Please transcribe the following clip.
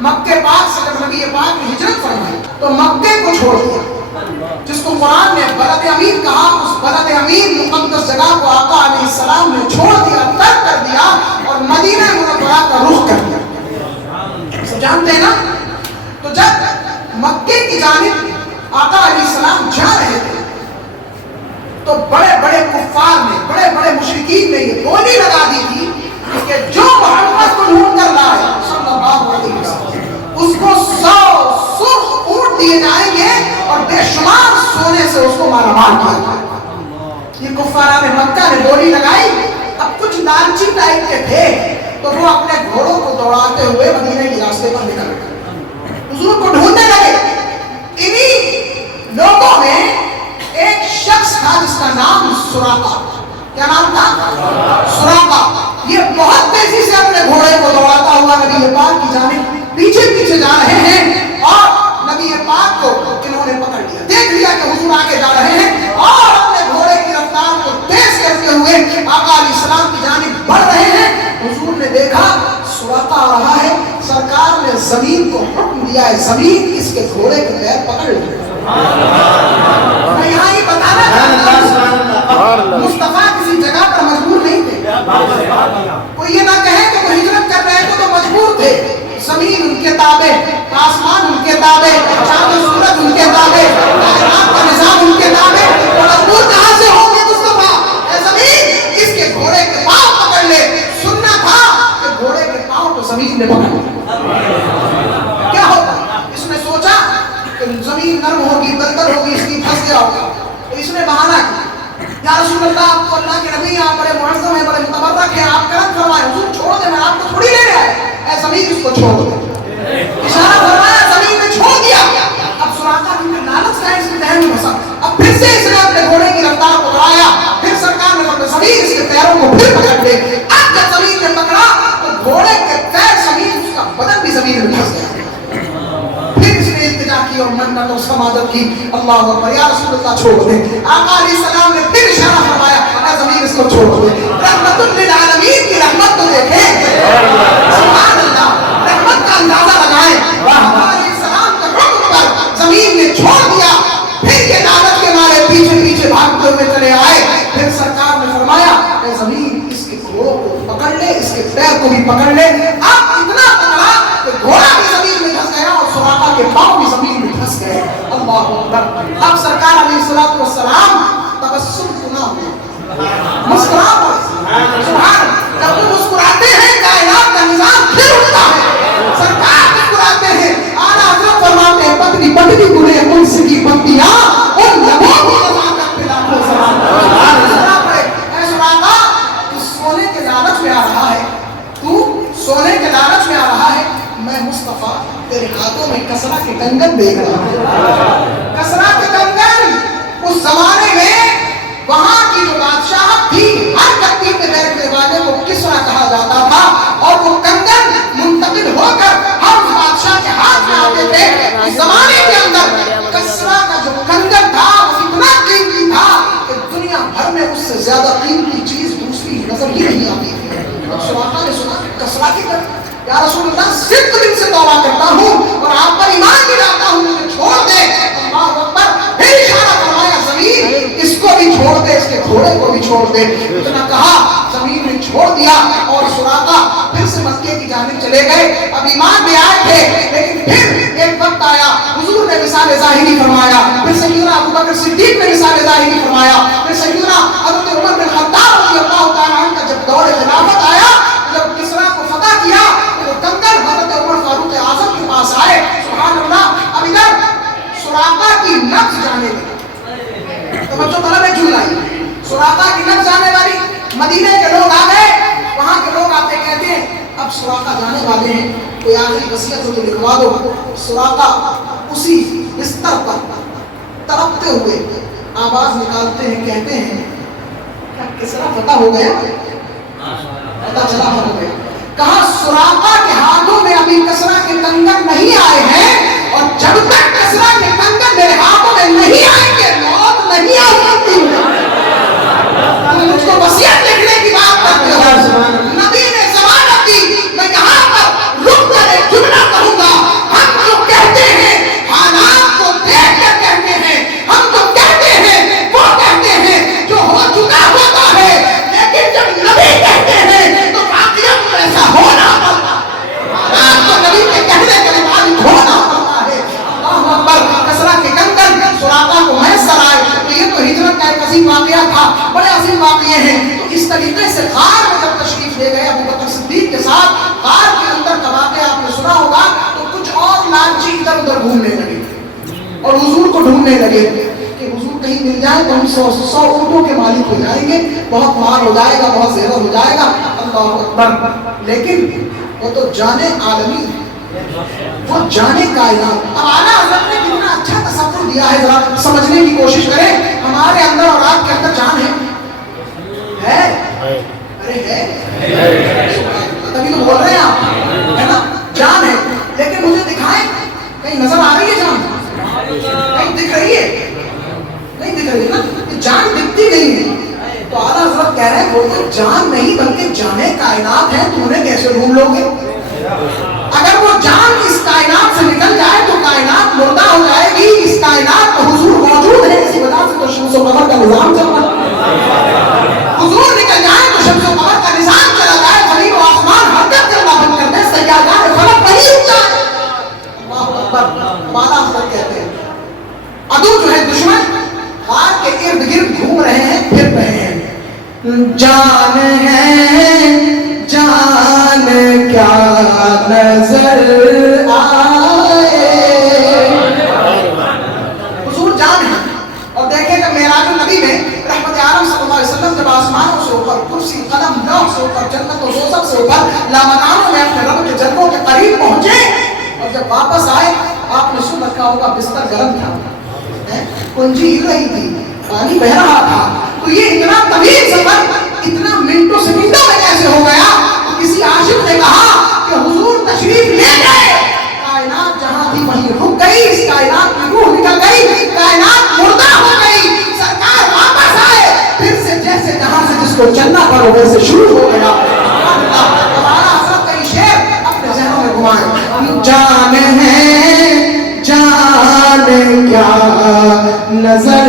مکے پاک سے جب نبی پاک نے ہجرت فرمائی تو مکے کو چھوڑ دیا، جس کو قرآن نے بلد امین کہا، اس بلد امین مقدس جگہ کو آقا علیہ السلام نے چھوڑ دیا، ترک کر دیا اور مدینہ منورہ کا رخ کر دیا۔ سب جانتے ہیں نا؟ تو جب مکے کی جانب آقا علیہ السلام جا رہے تھے تو بڑے بڑے کفار نے، بڑے بڑے مشرکین نے یہ بولی لگا دی تھی کہ جو محمد کو ڈھونڈ کر لائے صلی اللہ علیہ وسلم اس کو 100 سرخ اونٹ دیے جائیں گے اور بے شمار سونے سے اس کو مارا مار کیا جائے۔ یہ کفاران مکہ نے بولی لگائی۔ اب کچھ لالچی ٹائپ کے تھے تو وہ اپنے گھوڑوں کو دوڑاتے ہوئے مدینے کے راستے پر نکل گئے، حضور کو ڈھونڈنے لگے۔ انہی لوگوں میں ایک شخص تھا جس کا نام سراقہ، کیا نام تھا؟ سراقہ۔ یہ بہت تیزی سے اپنے گھوڑے کو دوڑاتا ہوا نبی پاک کی جانب پیچھے پیچھے جا رہے ہیں اور نبی پاک کو انہوں نے پکڑ لیا، دیکھ لیا کہ حضور آگے جا رہے ہیں اور اپنے گھوڑے کی رفتار کو تیز کرتے ہوئے آقا علیہ السلام کی جانب بڑھ رہے ہیں۔ حضور نے دیکھا سراقہ آ رہا ہے، سرکار نے زمین کو حکم دیا ہے زمین اس کے گھوڑے کے پیر پکڑ لے۔ میں یہاں یہ بتانا چاہتا ہوں مصطفیٰ کسی جگہ پر مجبور نہیں تھے۔ کوئی یہ نہ کہے کہ وہ ہجرت کر رہے تھے تو مجبور تھے، زمین ان کے تابع، آسمان ان کے تابع، چاند و سورج ان کے تابع، کائنات کا نظام ان کے تابع، وہ مجبور کہاں سے ہوں گے مصطفیٰ؟ اے زمین اس کے گھوڑے کے پاؤں پکڑ لے۔ سننا تھا کہ گھوڑے کے پاؤں کو زمین نے پکڑ لیا۔ کیا ہوگا؟ اس نے سوچا کہ زمین نرم ہوگی، دلدل ہوگی، اس کی پھنس گیا ہوگا، تو اس نے بہانہ کیا، یا رسول اللہ آپ کو اللہ کے نبی آپ بڑے معظم ہیں، بڑے متبرک ہیں، آپ کرم فرمائیں، حضور چھوڑ دیں، میں آپ کو تھوڑی لے آئے، اے زمین اس کو چھوڑ دیں۔ اشارہ فرمایا، زمین نے چھوڑ دیا۔ اب سراقہ کیونکہ لالچ کا اس کے ذہن میں بسا، اب پھر سے اس نے اپنے گھوڑے کی رفتار کو بڑھایا، پھر سرکار نے فرمایا زمین اس کے پیروں کو پھر پکڑ لے۔ اب جب زمین نے پکڑا تو گھوڑے کے پیر زمین، اس کا بدن بھی زمین میں پھنس گیا۔ کی اور منت اور سماجت کی، اللہ اکبر، یا رسول اللہ چھوڑ دے۔ آقا علیہ السلام نے پھر اشارہ فرمایا، اے زمین اس کو چھوڑ دے۔ رحمت للعالمین کی رحمت تو دیکھیں، سبحان اللہ، رحمت کا اندازہ لگائیں۔ آقا علیہ السلام کے حکم پر زمین نے چھوڑ دیا، پھر یہ لعنت کے مارے پیچھے پیچھے بھاگتے ہوئے چلے آئے۔ پھر سرکار نے فرمایا، اے زمین اس کے گھوڑوں کو پکڑ لے، اس کے پیر کو بھی پکڑ لے۔ اب اتنا پکڑا کہ گھوڑا بھی زمین میں پھنس گیا اور سراقہ کے پاؤں بھی زمین میں پھنس گئے۔ اللہ اکبر۔ اب سرکار علیہ السلام تبسم سنا ہوئے، مسکرا ہوئے، سبحان، جب وہ مسکراتے ہیں کائنات کا نظام پھر اٹھتا ہے۔ سرکار مسکراتے ہیں، اعلیٰ حضرت فرماتے ہیں پتلی پتلی گلے انس کی پتیاں ان لبوں کی نزاکت پہ لاکھوں سلام۔ اے سراقہ، تو سونے کے لالچ میں آ رہا ہے، تو سونے کے لالچ میں آ رہا ہے، میں مصطفیٰ تیرے ہاتھوں میں کسرا کے کنگن دیکھ رہا ہوں۔ کسرا کے کنگن اس زمانے میں وہاں کی جو بادشاہ تھی، ہر کتی کے بیٹھنے والے کو کسرا کہا جاتا تھا اور وہ کنگن منتقل ہو کر ہر بادشاہ کے ہاتھ میں آتے تھے۔ اس زمانے کے اندر کسرا کا جو کنگن تھا وہ اتنا قیمتی تھا کہ دنیا بھر میں اس سے زیادہ قیمتی چیز دوسری نظر ہی نہیں آتی تھی۔ سراقہ نے سنا کسرا کے کنگن، یا رسول اللہ صرف دل سے توبہ کرتا ہوں اور آپ پر ایمان بھی لاتا ہوں، مجھے چھوڑ دے۔ اللہ اکبر۔ پھر اشارہ فرمایا زمین اس کو بھی چھوڑ دے، اس کے گھوڑے کو بھی چھوڑ دے۔ اتنا کہا زمین نے چھوڑ دیا اور سراقہ پھر سے مکے کی جانب چلے گئے۔ اب ایمان میں آئے تھے لیکن پھر ایک وقت آیا، حضور نے مثال ظاہری فرمایا، پھر سیدنا ابوبکر صدیق نے مثال ظاہری فرمایا، پھر سیدنا حضرت عمر بن خطاب رضی اللہ تعالیٰ عنہ کا جب دور خلافت آیا، جب کسرا کو فتح کیا تو کنگن حضرت عمر فاروق اعظم کے پاس آئے۔ سبحان اللہ۔ اب ادھر سراقہ کی نبض جانے لگی، توجہ طلب ہے جھولائی، سراقہ کی نبض جانے والی، مدینے کے لوگ آ گئے، وہاں کے لوگ آتے کہتے ہیں اب سراقہ جانے والے ہیں، کوئی آخری وصیت ہو تو لکھوا دو۔ سراقہ اسی بستر پر تڑپتے ہوئے آواز نکالتے ہیں، کہتے ہیں کیا کسرا فتح ہو گیا؟ پتہ چلا ہو گیا۔ کہا سراقہ کے ہاتھوں میں ابھی کسرا کے کنگن نہیں آئے ہیں اور جب تک کسرا کے کنگن میرے ہاتھوں میں نہیں آئیں گے موت نہیں آ سکتی۔ مجھ کو وصیت لکھنے کی بات کرتے ہو، نبی نے ضمانت دی، میں یہاں پر رک کر ایک جملہ کہوں گا، ڈھونڈنے لگے کہ حضور کہیں مل جائے تو ہم 100 اونٹوں کے مالک ہو جائیں گے، بہت مال ہو جائے گا، بہت زیور ہو جائے گا. اللہ اکبر. لیکن وہ تو جانے عالمی، وہ جانے کائنات. اب اعلیٰ حضرت نے کتنا اچھا تصور دیا ہے، ذرا سمجھنے کی کوشش کریں. ہمارے اندر اور آپ کے اندر جان ہے؟ ارے ہے، تبھی تو بول رہے ہیں آپ، ہے نا؟ جان ہے. لیکن مجھے دکھائیں، کہیں نظر آ رہی ہے جان؟ کہیں دکھ رہی ہے؟ نہیں دکھ رہی نا، جان دکھتی نہیں ہے. تو اعلیٰ حضرت کہہ رہے ہیں وہ تو جان نہیں بلکہ جانے کائنات ہے، تم انہیں کیسے ڈھونڈ لو گے؟ اگر وہ جان اس کائنات سے نکل جائے تو کائنات مردہ ہو جائے گی. اس کائنات میں حضور موجود ہے، اسی وجہ سے تو شمس و قمر کا نظام چل رہا ہے. حضور نکل جائے تو شمس و قمر کا نظام چلا جائے، زمین و آسمان حرکت کرنا بند کر دے، سیارات فلک وہی اٹھ جائے. اللہ اکبر. مالا حضرت کہتے ہیں عدو جو ہے دشمن غار کے ارد گرد گھوم رہے ہیں، پھر رہے ہیں. جان ہے جان کیا نظر آئے. حضور جان ہے. اور دیکھیں کہ معراج النبی میں رحمت عالم صلی اللہ علیہ وسلم جب آسمانوں سے اوپر، کرسی قلم لوح سے اوپر، جنت و دوزخ سے اوپر، لامکانوں میں اپنے رب کے جنتوں کے قریب پہنچے، اور جب واپس آئے آپ نے سن رکھا ہوگا بستر گرم تھا، کنجی ہل رہی تھی، پانی بہ رہا تھا. تو یہ اتنا طویل سفر اتنا منٹوں سیکنڈوں میں کیسے ہو گیا؟ تو کسی عاشق نے کہا کہ حضور تشریف لے گئے، کائنات جہاں تھی وہیں رک گئی، اس کائنات کی روح نکل گئی، کائنات مردہ ہو گئی، سرکار واپس آئے، پھر سے جیسے جہاں سے جس کو چلنا پڑا ویسے شروع ہو گیا. ہمارا حضرت کئی شعر اپنے ذہنوں میں گھمائیں. جان ہے جان کیا نظر